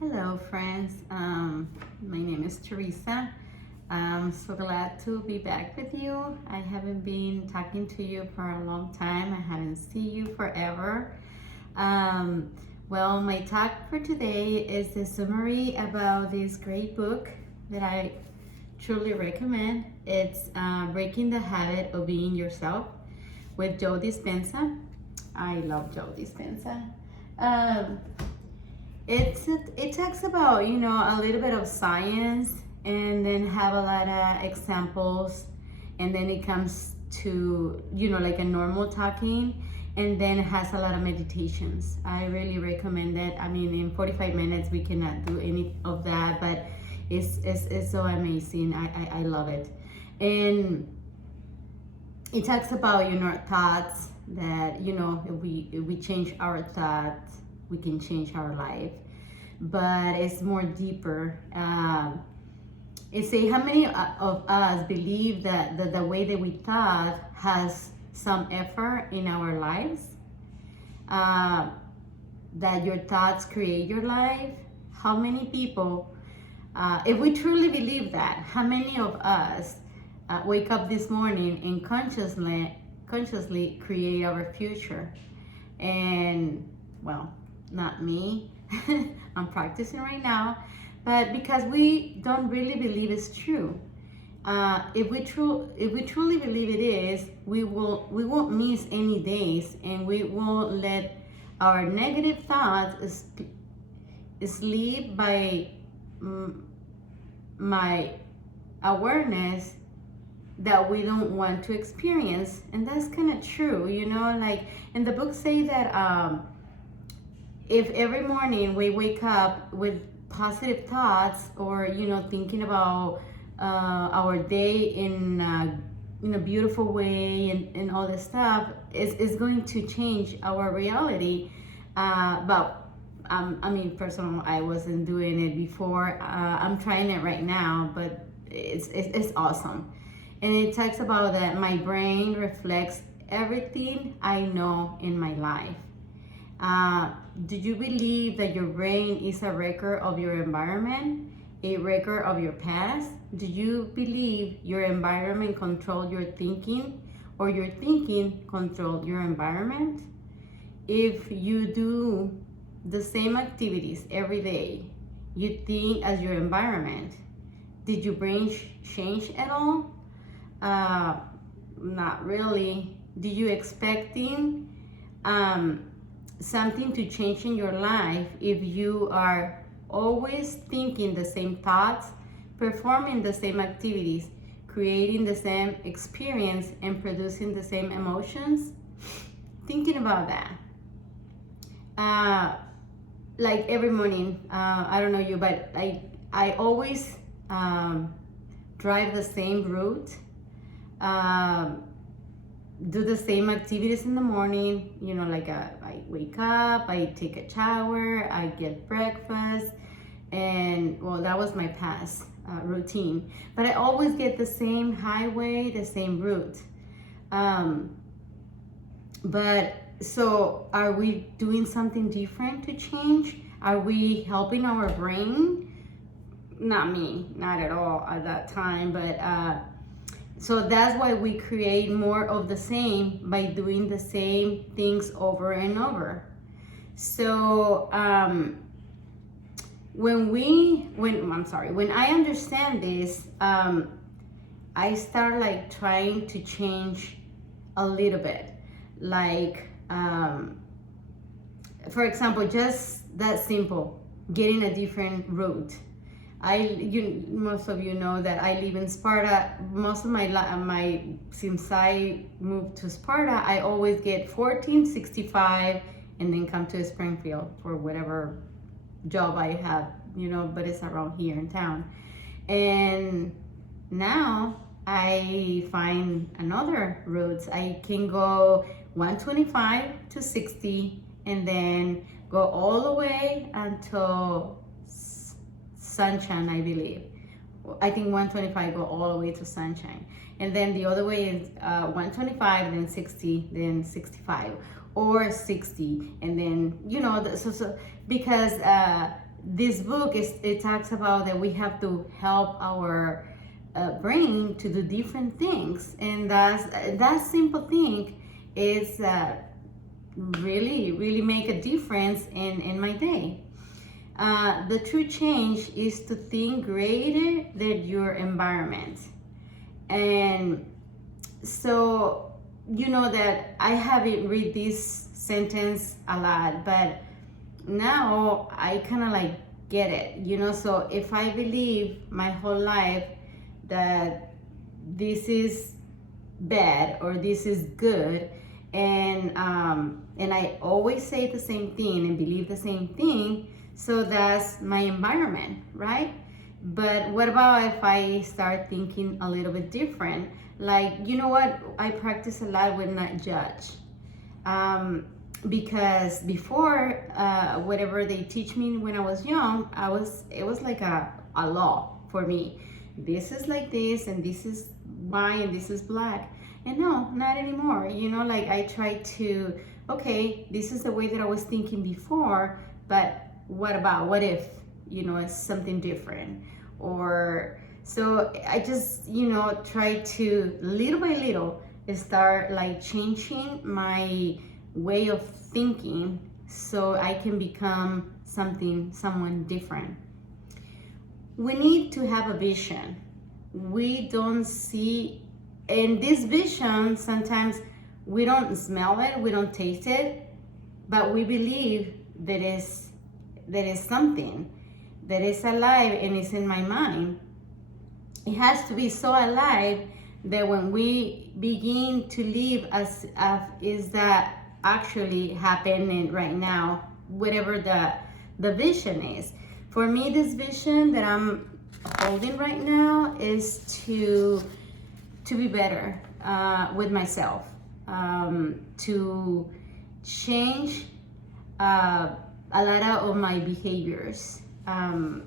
Hello, friends. My name is Teresa. I'm so glad to be back with you. I haven't been talking to you for a long time. I haven't seen you forever. Um, my talk for today is a summary about this great book that I truly recommend. It's Breaking the Habit of Being Yourself with Joe Dispenza. I love Joe Dispenza. Um, it talks about a little bit of science and then have a lot of examples, and then it comes to like a normal talking, and then it has a lot of meditations. I really recommend it. I mean, in 45 minutes we cannot do any of that, but it's so amazing. I love it. And it talks about thoughts that if we change our thoughts we can change our life, but it's more deeper. It say how many of us believe that the way that we thought has some effort in our lives, that your thoughts create your life. How many people, if we truly believe that, how many of us wake up this morning and consciously create our future? And well, not me. I'm practicing right now, but because we don't really believe it's true. If we truly believe it is, we won't miss any days, and we won't let our negative thoughts sleep by my awareness that we don't want to experience. And that's kind of true, like in the book say that if every morning we wake up with positive thoughts, or thinking about our day in a beautiful way, and all this stuff is going to change our reality. But I mean, personally, I wasn't doing it before. I'm trying it right now, but it's awesome. And it talks about that my brain reflects everything I know in my life. Do you believe that your brain is a record of your environment, a record of your past? Do you believe your environment controls your thinking, or your thinking controls your environment? If you do the same activities every day, you think as your environment, did your brain change at all? Not really. Do you expecting something to change in your life if you are always thinking the same thoughts, performing the same activities, creating the same experience, and producing the same emotions? Thinking about that. Like every morning, I don't know you, but I always drive the same route, do the same activities in the morning, like I wake up, I take a shower, I get breakfast, and well, that was my past routine. But I always get the same highway, the same route. But so are we doing something different to change? Are we helping our brain? Not me, not at all at that time, but so that's why we create more of the same by doing the same things over and over. So when I understand this, I start like trying to change a little bit. Like, for example, just that simple, getting a different route. Most of you know that I live in Sparta. Most of my since I moved to Sparta, I always get 1465 and then come to Springfield for whatever job I have, but it's around here in town. And now I find another routes. I can go 125 to 60 and then go all the way until Sunshine, I believe. I think 125 go all the way to Sunshine, and then the other way is 125, then 60, then 65, or 60, and then so because this book it talks about that we have to help our brain to do different things, and that simple thing is really make a difference in my day. The true change is to think greater than your environment. And so, you know that I haven't read this sentence a lot, but now I kind of like get it, you know. So if I believe my whole life that this is bad or this is good, and I always say the same thing and believe the same thing, so that's my environment, right? But what about if I start thinking a little bit different? Like, you know what? I practice a lot with not judge. Because before, whatever they teach me when I was young, it was like a law for me. This is like this, and this is white, and this is black. And no, not anymore. You know, like I try to, okay, this is the way that I was thinking before, but what if, you know, it's something different? Or so I just, you know, try to little by little start like changing my way of thinking so I can become someone different. We need to have a vision. We don't see, and this vision sometimes we don't smell it, we don't taste it, but we believe that is something that is alive and is in my mind. It has to be so alive that when we begin to live as is that actually happening right now, whatever the vision is. For me, this vision that I'm holding right now is to be better with myself, to change a lot of my behaviors and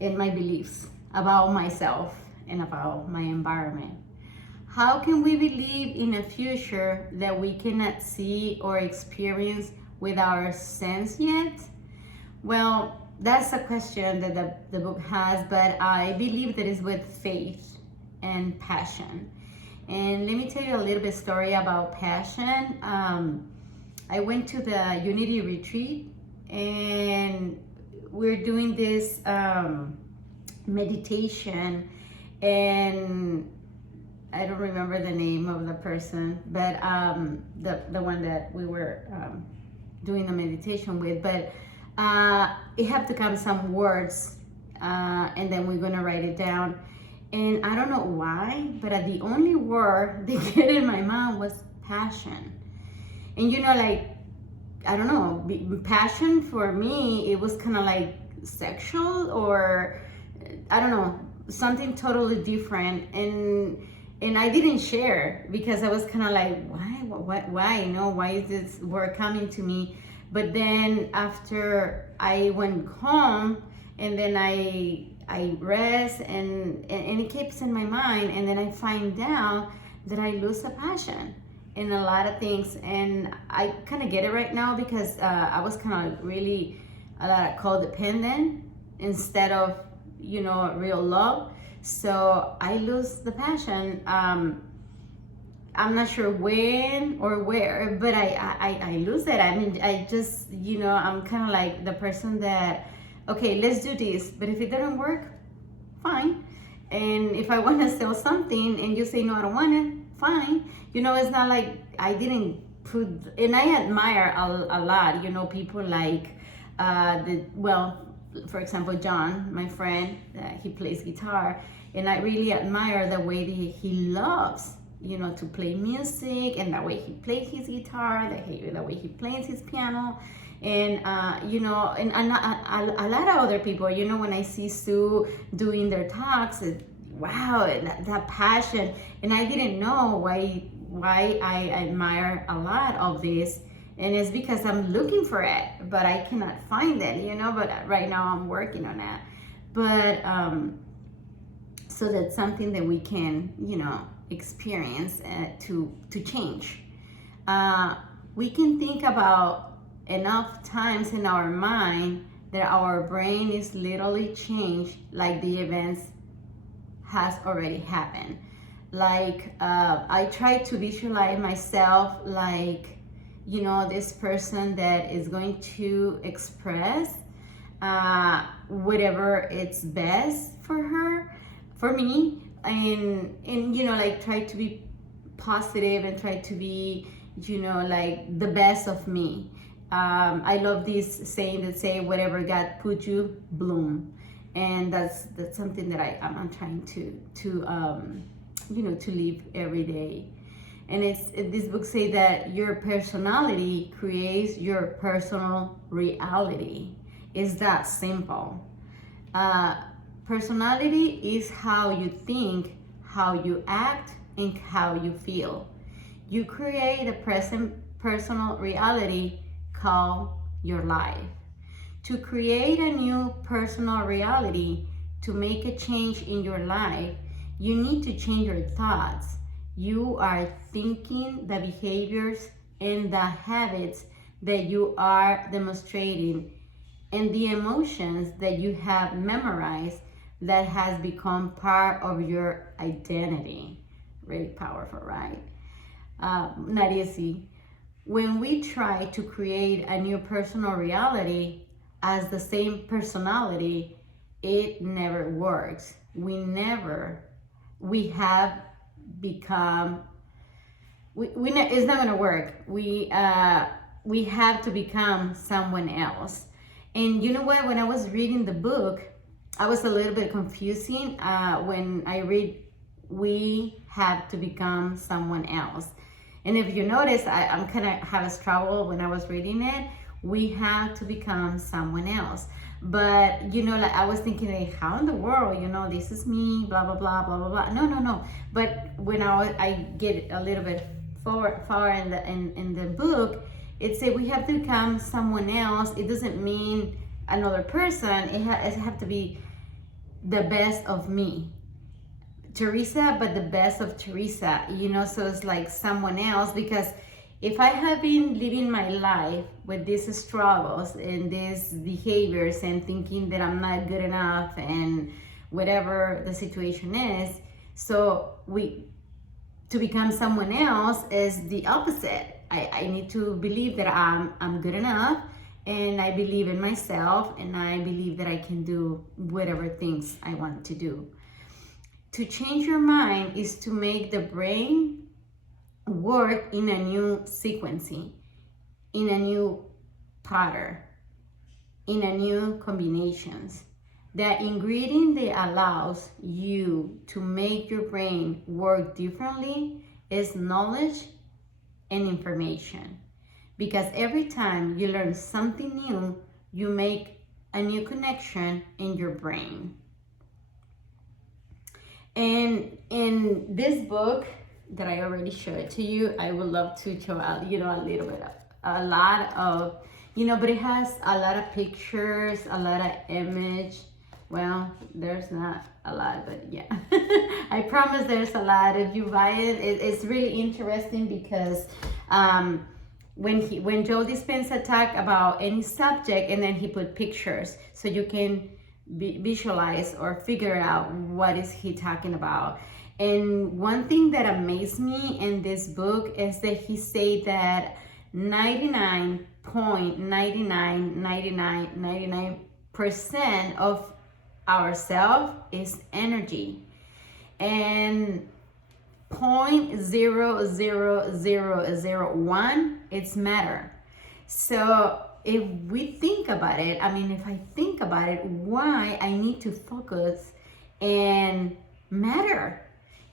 my beliefs about myself and about my environment. How can we believe in a future that we cannot see or experience with our sense yet? Well, that's a question that the book has, but I believe that is with faith and passion. And let me tell you a little bit story about passion. I went to the Unity Retreat, and we're doing this meditation, and I don't remember the name of the person, but the one that we were doing the meditation with, but it had to come some words, and then we're gonna write it down. And I don't know why, but the only word that get in my mind was passion. And you know, like, I don't know, passion for me, it was kind of like sexual, or I don't know, something totally different. And I didn't share because I was kind of like, why, you know, why is this word coming to me? But then after I went home, and then I rest, and it keeps in my mind, and then I find out that I lose a passion in a lot of things, and I kind of get it right now because I was kind of really a lot codependent instead of, you know, real love. So I lose the passion. I'm not sure when or where, but I lose it. I mean, I just, you know, I'm kind of like the person that, okay, let's do this, but if it doesn't work, fine. And if I want to sell something and you say, no, I don't want it, fine. You know, it's not like I didn't put, and I admire a lot, you know, people like, for example, John, my friend, he plays guitar, and I really admire the way that he loves, you know, to play music, and the way he plays his guitar, the way he plays his piano, and you know, and a lot of other people, you know, when I see Sue doing their talks, wow, that passion, and I didn't know why I admire a lot of this. And it's because I'm looking for it, but I cannot find it, you know, but right now I'm working on that. But so that's something that we can, you know, experience to change. We can think about enough times in our mind that our brain is literally changed, like the events has already happened. Like I try to visualize myself like, this person that is going to express whatever it's best for her, for me, and like try to be positive and try to be, like the best of me. I love this saying that say, whatever God put you, bloom. And that's something that I'm trying to live every day. And this book say that your personality creates your personal reality. It's that simple. Personality is how you think, how you act, and how you feel. You create a present personal reality called your life. To create a new personal reality, to make a change in your life, you need to change your thoughts. You are thinking the behaviors and the habits that you are demonstrating, and the emotions that you have memorized that has become part of your identity. Really powerful, right? Not easy. When we try to create a new personal reality as the same personality, it never works. We have become, it's not gonna work. We have to become someone else. And you know what? When I was reading the book, I was a little bit confusing when I read, we have to become someone else. And if you notice, I'm kind of have a struggle when I was reading it. We have to become someone else. But, like I was thinking, like, how in the world, this is me, blah, blah, blah, blah, blah, blah. No. But when I get a little bit far in the book, it said we have to become someone else. It doesn't mean another person. It have to be the best of me, Teresa, but the best of Teresa, so it's like someone else. Because if I have been living my life with these struggles and these behaviors and thinking that I'm not good enough and whatever the situation is, so to become someone else is the opposite. I need to believe that I'm good enough, and I believe in myself, and I believe that I can do whatever things I want to do. To change your mind is to make the brain work in a new sequencing, in a new pattern, in a new combinations. The ingredient that allows you to make your brain work differently is knowledge and information. Because every time you learn something new, you make a new connection in your brain. And in this book that I already showed to you, I would love to show out, a little bit, a lot of, but it has a lot of pictures, a lot of image. Well, there's not a lot, but yeah. I promise there's a lot. If you buy it, it's really interesting because when Joe Dispenza talked about any subject, and then he put pictures so you can visualize or figure out what is he talking about. And one thing that amazed me in this book is that he said that 99.999999% of ourselves is energy, and 0.00001 it's matter. So if we think about it, if I think about it, why I need to focus and matter?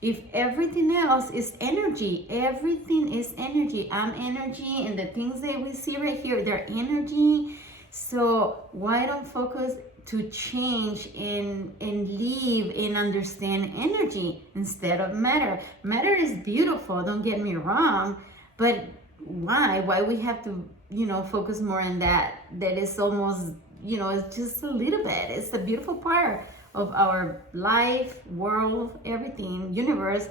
If everything else is energy, everything is energy. I'm energy, and the things that we see right here, they're energy. So why don't focus to change and live and understand energy instead of matter? Matter is beautiful, don't get me wrong, but why we have to focus more on that is almost it's just a little bit. It's a beautiful part of our life, world, everything, universe,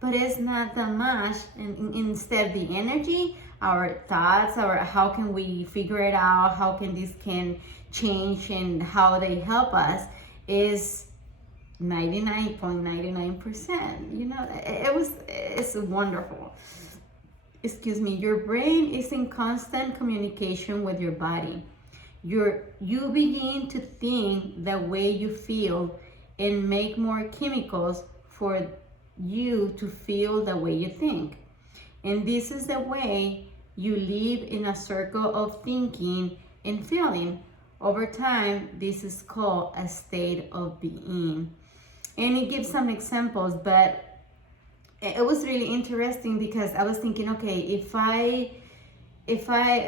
but it's not that much. And instead the energy, our thoughts, or how can we figure it out, how can this can change and how they help us, is 99.99%. You know, it's wonderful. Excuse me. Your brain is in constant communication with your body. You begin to think the way you feel and make more chemicals for you to feel the way you think. And this is the way you live in a circle of thinking and feeling. Over time, this is called a state of being. And it gives some examples, but it was really interesting because I was thinking, okay, if I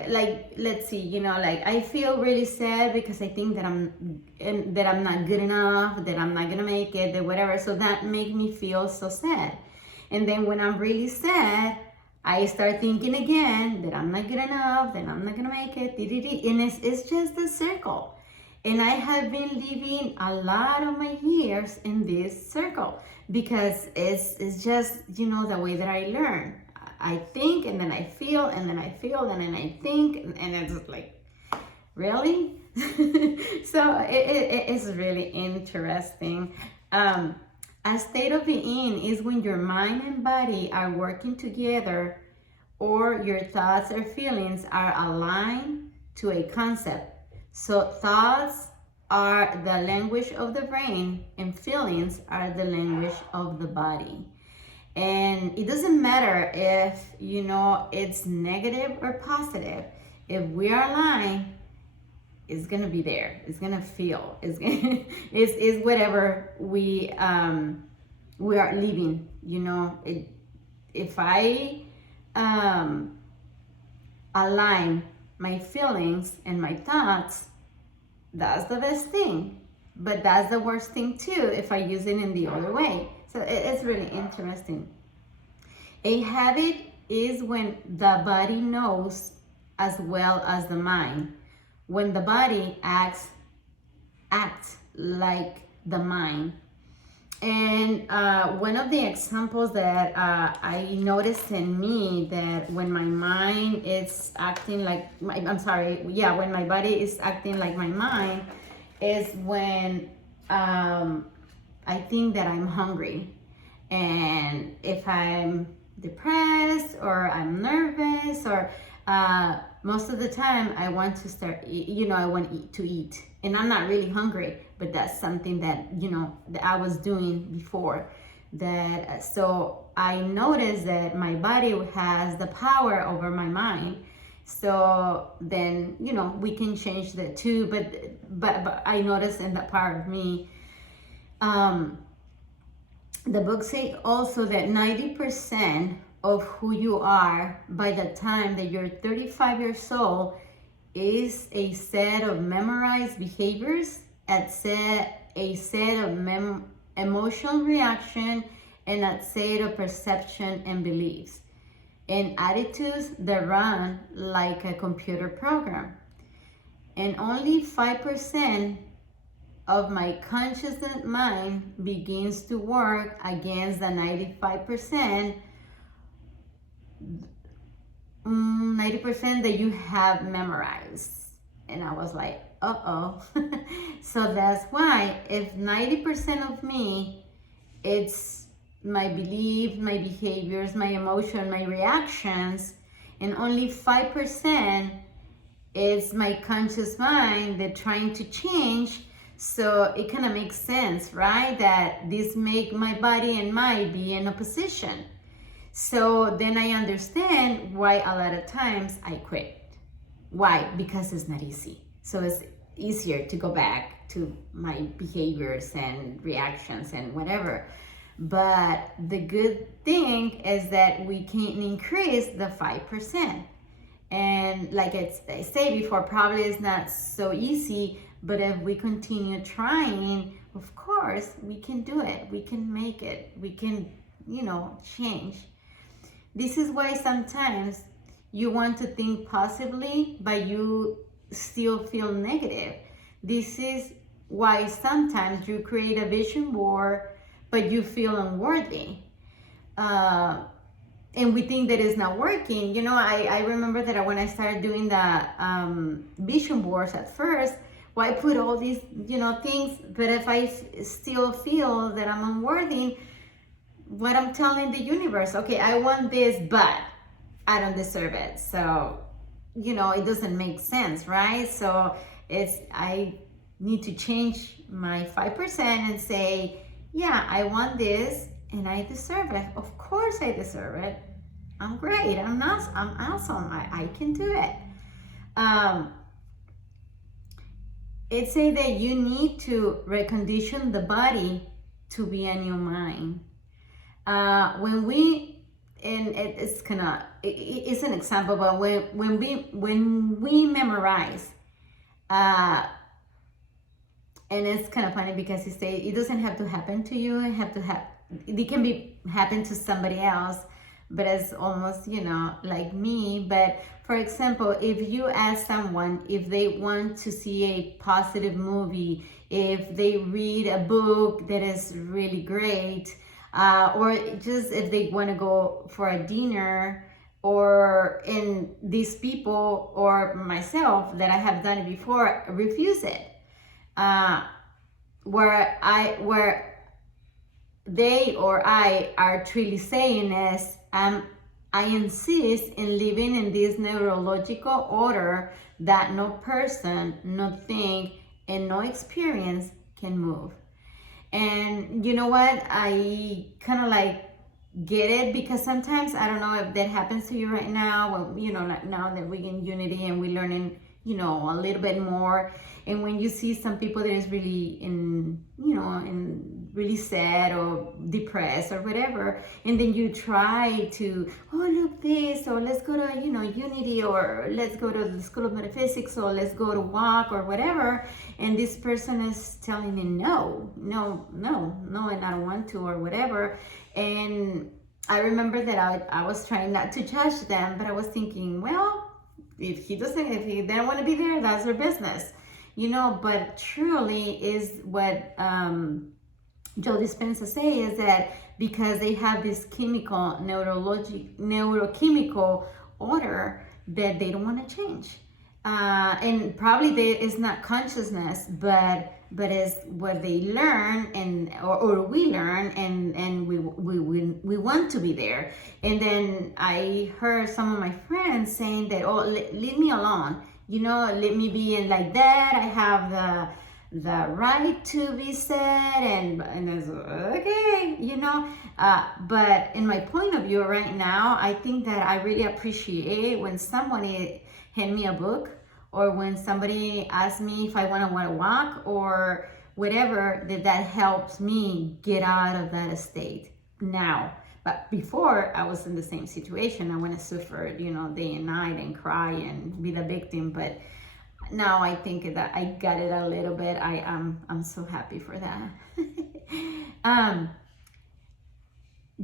like, let's see, you know, like I feel really sad because I think that I'm not good enough, that I'm not gonna make it, that whatever. So that makes me feel so sad. And then when I'm really sad, I start thinking again that I'm not good enough, that I'm not gonna make it, and it's just a circle. And I have been living a lot of my years in this circle because it's just, you know, the way that I learn. I think, and then I feel, and then I feel, and then I think, and it's like, really? So it's really interesting. A state of being is when your mind and body are working together, or your thoughts or feelings are aligned to a concept. So thoughts are the language of the brain, and feelings are the language of the body. And it doesn't matter if, you know, it's negative or positive. If we are aligned, it's gonna be there. It's gonna feel. It's whatever we are living. You know, if I align my feelings and my thoughts, that's the best thing. But that's the worst thing too if I use it in the other way. So it's really interesting. A habit is when the body knows as well as the mind. When the body acts like the mind. And one of the examples that I noticed in me, that when my mind is acting like when my body is acting like my mind, is when I think that I'm hungry. And if I'm depressed or I'm nervous, or most of the time I want to start, I want to eat. And I'm not really hungry, but that's something that, that I was doing before. So I noticed that my body has the power over my mind. So then, we can change that too. But I noticed in that part of me, the book says also that 90% of who you are by the time that you're 35 years old is a set of memorized behaviors, a set of emotional reaction, and a set of perception and beliefs, and attitudes that run like a computer program. And only 5% of my conscious mind begins to work against the 90% that you have memorized. And I was like, uh-oh. So that's why if 90% of me, it's my belief, my behaviors, my emotion, my reactions, and only 5% is my conscious mind that trying to change. So it kind of makes sense, right? That this make my body and mind be in opposition. So then I understand why a lot of times I quit. Why? Because it's not easy. So it's easier to go back to my behaviors and reactions and whatever. But the good thing is that we can increase the 5%. And like I say before, probably it's not so easy, but if we continue trying, of course, we can do it. We can make it. We can, change. This is why sometimes you want to think positively, but you still feel negative. This is why sometimes you create a vision board, but you feel unworthy. and we think that it's not working. You know, I remember that when I started doing the vision boards at first, well, I put all these, you know, things, but if I still feel that I'm unworthy, what I'm telling the universe, okay, I want this, but I don't deserve it. So, you know, it doesn't make sense, right? So I need to change my 5% and say, yeah, I want this and I deserve it. Of course I deserve it. I'm great. I'm awesome. I can do it. It says that you need to recondition the body to be a new mind. When we, and it's kind of, it's an example, but when we memorize, and it's kind of funny because you say it doesn't have to happen to you. It can be happen to somebody else, but it's almost, you know, like me. But for example, if you ask someone if they want to see a positive movie, if they read a book that is really great, or just if they want to go for a dinner, or in these people or myself that I have done it before refuse it, where they or I are truly saying is, I insist in living in this neurological order that no person, no thing, and no experience can move. And you know what? I kind of like get it, because sometimes, I don't know if that happens to you right now, when, you know, like now that we're in Unity and we're learning, you know, a little bit more, and when you see some people that is really in, you know, in really sad or depressed or whatever, and then you try to, oh, look this, or let's go to, you know, Unity, or let's go to the School of Metaphysics, or let's go to walk or whatever, and this person is telling you no, and I don't want to, or whatever. And I remember that I was trying not to judge them, but I was thinking, well, if he doesn't want to be there, that's their business, you know. But truly is what Joe Dispenza say is that because they have this neurochemical order that they don't want to change, and probably it's not consciousness, but is what they learn, and or we learn, and we want to be there. And then I heard some of my friends saying that, oh, leave me alone, you know, let me be in like that. I have the right to be sad, and it's okay, you know. But in my point of view right now, I think that I really appreciate when someone hand me a book, or when somebody asks me if I want to walk or whatever, that helps me get out of that state now. But before, I was in the same situation. I want to suffer, you know, day and night and cry and be the victim. But now I think that I got it a little bit. I'm so happy for that.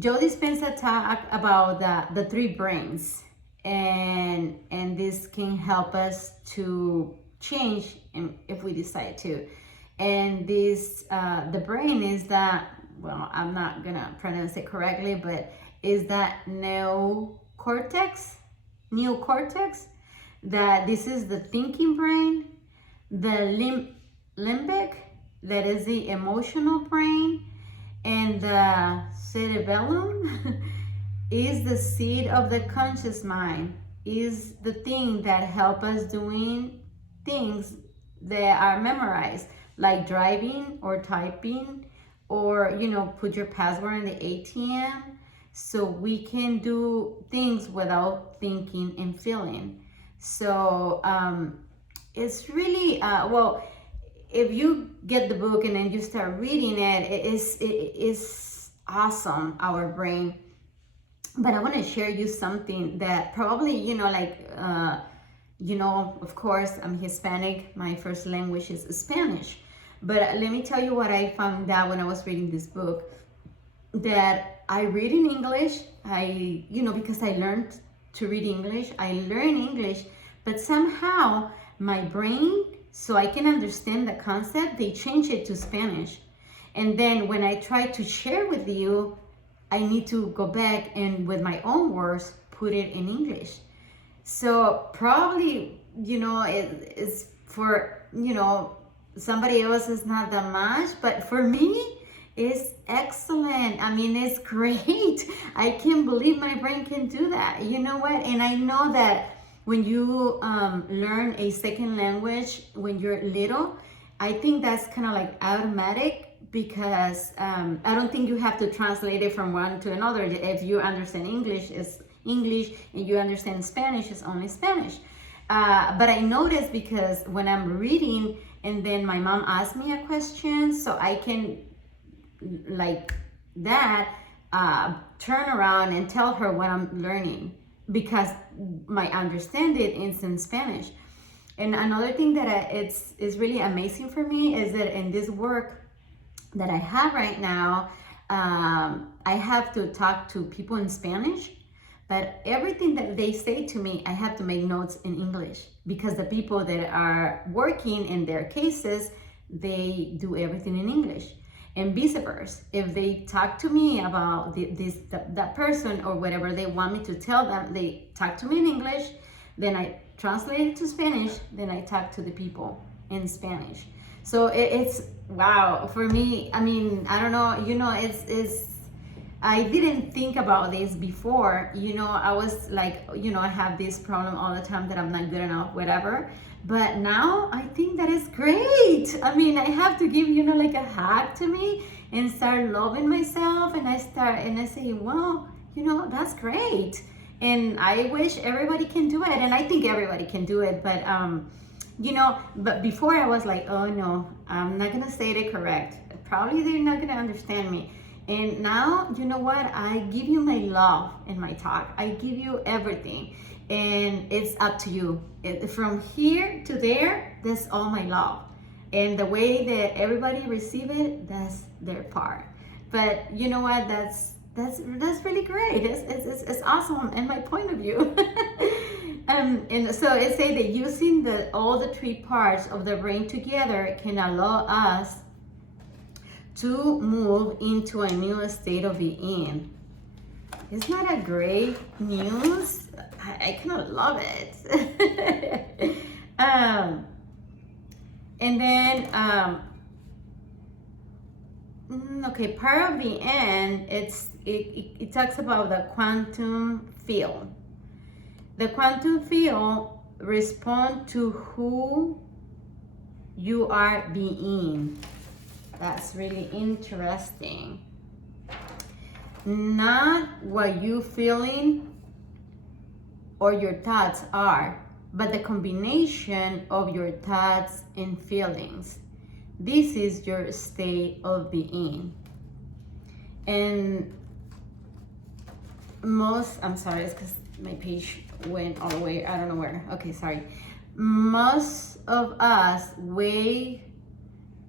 Joe Dispenza talked about the three brains, and this can help us to change, and if we decide to. And this the brain is that, well, I'm not gonna pronounce it correctly, but is that neocortex, that this is the thinking brain, the limbic, that is the emotional brain, and the cerebellum is the seat of the conscious mind, is the thing that help us doing things that are memorized, like driving or typing, or, you know, put your password in the ATM, so we can do things without thinking and feeling. So it's really well, if you get the book and then you start reading it, it is awesome, our brain. But I want to share you something that probably, you know, like you know, of course, I'm Hispanic. My first language is Spanish. But let me tell you what I found out when I was reading this book, that I read in English. You know, because I learned to read English, I learn English, but somehow my brain, so I can understand the concept, they change it to Spanish. And then when I try to share with you, I need to go back and with my own words put it in English. So probably, it's for, somebody else is not that much, but for me, it's excellent. I mean, it's great. I can't believe my brain can do that. You know what? And I know that when you learn a second language when you're little, I think that's kind of like automatic because I don't think you have to translate it from one to another. If you understand English, it's English, and you understand Spanish, it's only Spanish. But I noticed because when I'm reading and then my mom asks me a question, so I can like that turn around and tell her what I'm learning because my understanding is in Spanish. And another thing that is really amazing for me is that in this work that I have right now, I have to talk to people in Spanish, but everything that they say to me, I have to make notes in English because the people that are working in their cases, they do everything in English. And vice versa. If they talk to me about that person or whatever they want me to tell them, they talk to me in English, then I translate it to Spanish, then I talk to the people in Spanish. So it's wow for me. I mean, I don't know, it's I didn't think about this before. I was like, I have this problem all the time that I'm not good enough, whatever. But now I think that is great. I mean, I have to give, like a hug to me and start loving myself. And I say, well, that's great. And I wish everybody can do it. And I think everybody can do it. But, but before I was like, oh no, I'm not going to say it correct. Probably they're not going to understand me. And now, you know what? I give you my love in my talk. I give you everything. And it's up to you. From here to there, that's all my love. And the way that everybody receive it, that's their part. But you know what? That's really great. It's awesome in my point of view. And so it say that using all the three parts of the brain together can allow us to move into a new state of being. Isn't that a great news? I kind of love it. And then, okay, part of the end, it talks about the quantum field. The quantum field responds to who you are being. That's really interesting. Not what you feeling or your thoughts are, but the combination of your thoughts and feelings. This is your state of being. And I'm sorry, it's because my page went all the way, I don't know where. Okay, sorry. Most of us wait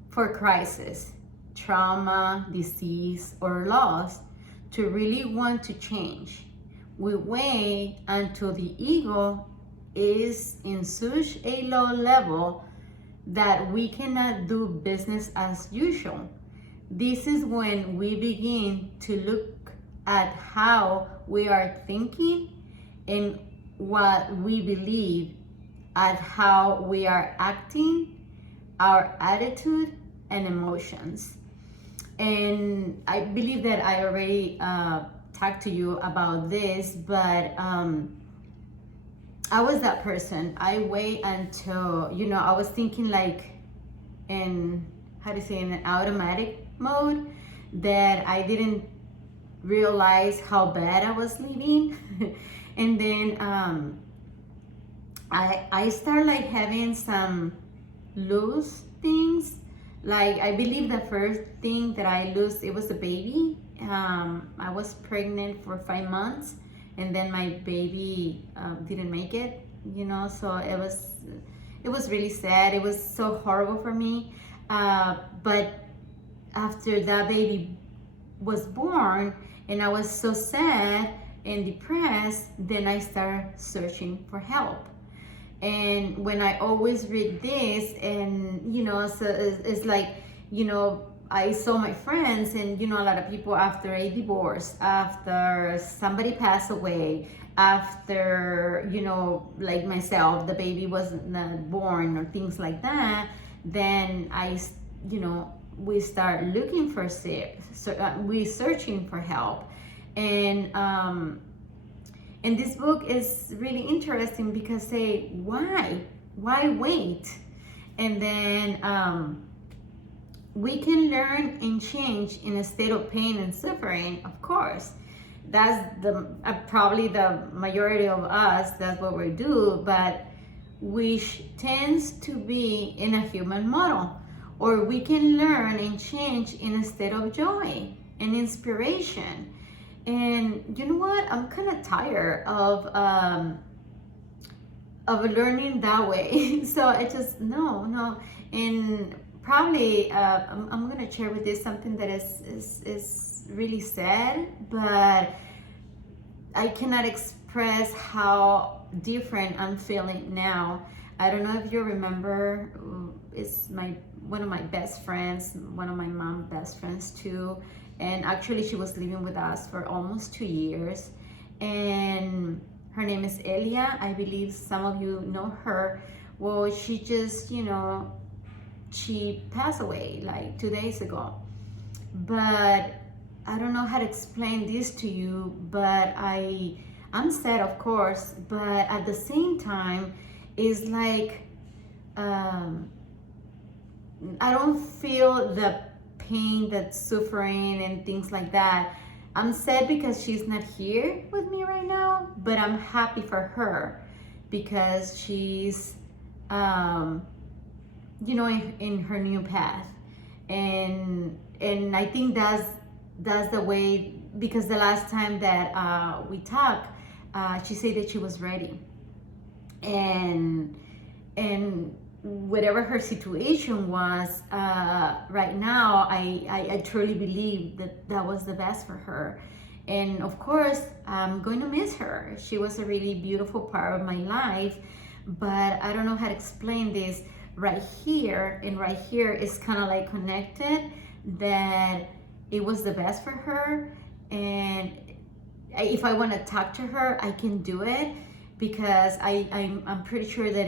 for crisis, trauma, disease, or loss to really want to change. We wait until the ego is in such a low level that we cannot do business as usual. This is when we begin to look at how we are thinking and what we believe, at how we are acting, our attitude and emotions. And I believe that I already talked to you about this, but I was that person. I wait until, I was thinking like in an automatic mode, that I didn't realize how bad I was living. And then I start like having some loose things. Like, I believe the first thing that I lost, it was a baby. I was pregnant for 5 months, and then my baby didn't make it, so it was really sad. It was so horrible for me. But after that baby was born, and I was so sad and depressed, then I started searching for help. And when I always read this, and so it's like, I saw my friends, and a lot of people, after a divorce, after somebody passed away, after like myself, the baby wasn't born or things like that, then we start looking for we searching for help. And this book is really interesting because say why wait, and then we can learn and change in a state of pain and suffering. Of course, that's the probably the majority of us, that's what we do, but which tends to be in a human model. Or we can learn and change in a state of joy and inspiration. And you know what, I'm kind of tired of learning that way. So I just no. And probably I'm gonna share with you something that is really sad, but I cannot express how different I'm feeling now. I don't know if you remember, it's one of my best friends, one of my mom's best friends too, and actually she was living with us for almost 2 years, and her name is Elia. I believe some of you know her. Well, she just she passed away like 2 days ago. But I don't know how to explain this to you, but I'm sad, of course, but at the same time it's like I don't feel the pain, that suffering and things like that. I'm sad because she's not here with me right now, but I'm happy for her because she's in her new path. And I think that's the way, because the last time that we talked, she said that she was ready, and whatever her situation was right now, I truly believe that was the best for her. And of course, I'm going to miss her. She was a really beautiful part of my life, but I don't know how to explain this right here. And right here is kind of like connected, that it was the best for her. And if I want to talk to her, I can do it, because I'm pretty sure that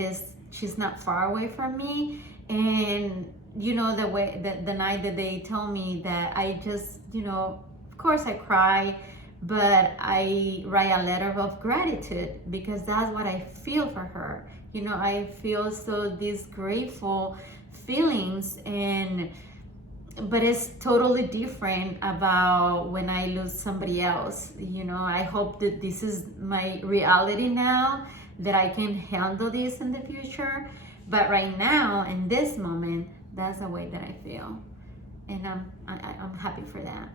she's not far away from me. And the way that the night that they told me that, I just of course I cry, but I write a letter of gratitude, because that's what I feel for her. I feel so these grateful feelings, but it's totally different about when I lose somebody else. I hope that this is my reality now, that I can handle this in the future. But right now, in this moment, that's the way that I feel, and I'm happy for that.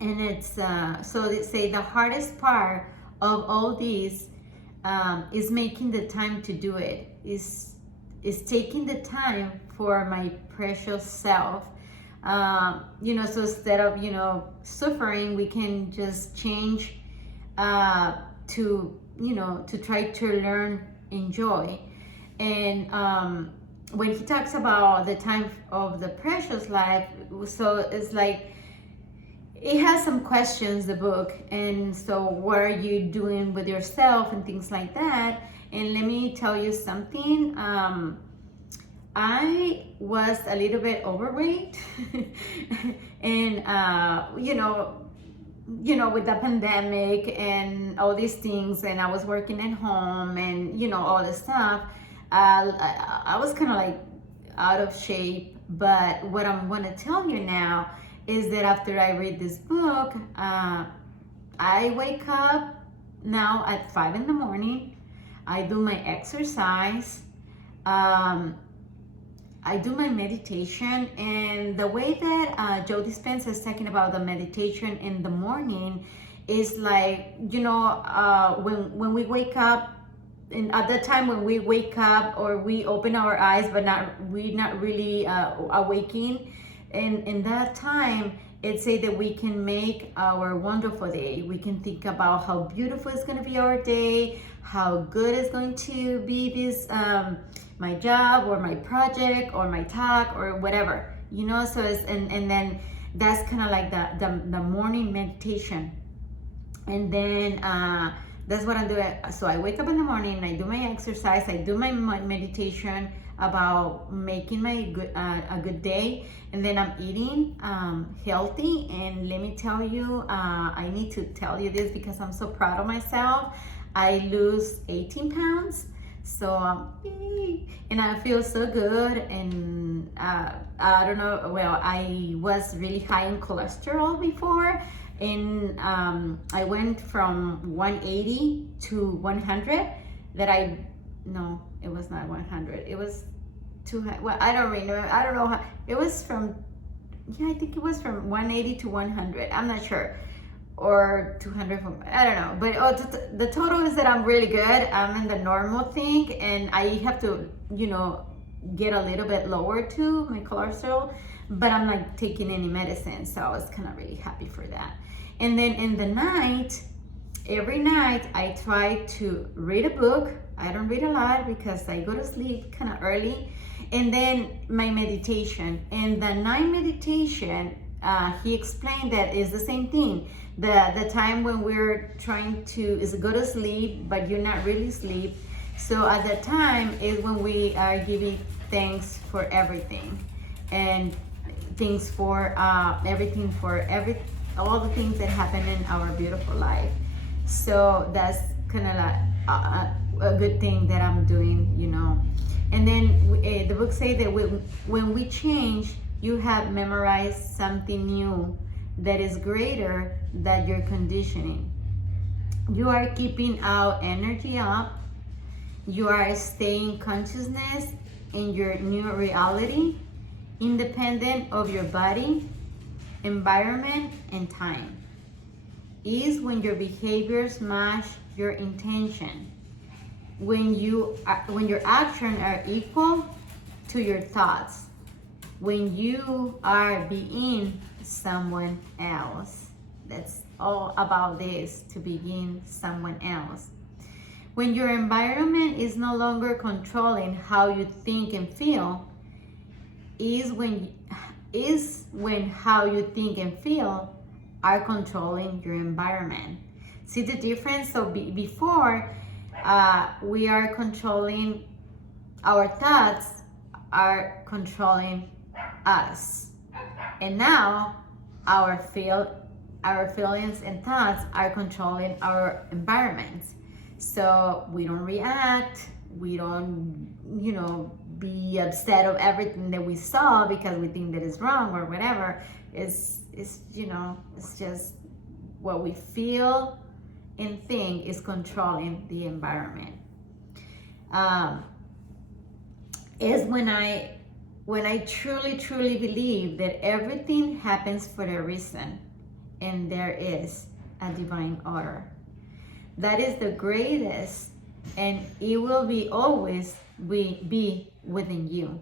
And it's so they say the hardest part of all these is making the time to do it. Is taking the time for my precious self. So instead of suffering, we can just change to try to learn, enjoy. And when he talks about the time of the precious life, so it's like it has some questions, the book. And so what are you doing with yourself and things like that. And let me tell you something. I was a little bit overweight and with the pandemic and all these things, and I was working at home, and all this stuff, I was kind of like out of shape. But what I'm going to tell you now is that after I read this book, I wake up now at 5 in the morning. I do my exercise. I do my meditation. And the way that Joe Dispenza is talking about the meditation in the morning is like, when we wake up, and at the time when we wake up or we open our eyes, but we're not really awaking, and in that time, it say that we can make our wonderful day. We can think about how beautiful it's going to be our day, how good it's going to be this my job or my project or my talk or whatever. you know. So it's, and then that's kind of like the morning meditation. And then that's what I'm doing. So I wake up in the morning, I do my exercise, I do my meditation about making my a good day, and then I'm eating healthy. And let me tell you, I need to tell you this because I'm so proud of myself. I lose 18 pounds. So and I feel so good. And I don't know, well, I was really high in cholesterol before, and I went from 180 to 100. No, it was not 100, it was 200. Well, I don't remember, I don't know how it was from. Yeah, I think it was from 180 to 100, I'm not sure, or 200 from, I don't know. But the total is that I'm really good. I'm in the normal thing, and I have to, you know, get a little bit lower to my cholesterol, but I'm not taking any medicine, so I was kind of really happy for that. And then in the night, every night I try to read a book. I don't read a lot because I go to sleep kind of early. And then my meditation. And the night meditation, he explained that is the same thing. The time when we're trying to is go to sleep, but you're not really asleep. So at that time is when we are giving thanks for everything, and things for everything, for all the things that happen in our beautiful life. So that's kind of like a good thing that I'm doing, you know. And then the book say that when we change, you have memorized something new that is greater than your conditioning. You are keeping our energy up. You are staying consciousness in your new reality, independent of your body, environment, and time. Is when your behaviors match your intention. When your actions are equal to your thoughts. When you are being someone else. That's all about this, to begin someone else. When your environment is no longer controlling how you think and feel, is when how you think and feel are controlling your environment. See the difference? So before, we are controlling, our thoughts are controlling us, and now our feelings and thoughts are controlling our environment. So we don't react, we don't, you know, be upset of everything that we saw because we think that is wrong or whatever. It's you know, it's just what we feel and think is controlling the environment. Is when I truly believe that everything happens for a reason, and there is a divine order. That is the greatest, and it will be always be within you.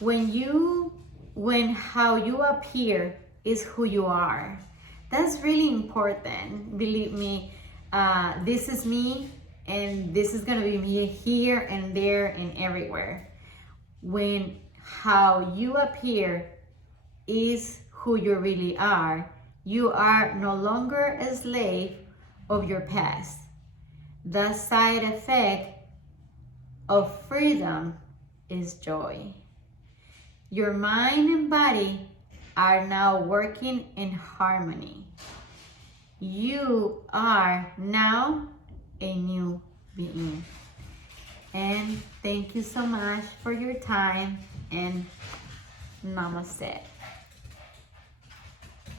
When how you appear is who you are. That's really important. Believe me, this is me, and this is gonna be me here and there and everywhere. When how you appear is who you really are, you are no longer a slave of your past. The side effect of freedom is joy. Your mind and body are now working in harmony. You are now a new being. And thank you so much for your time, and namaste.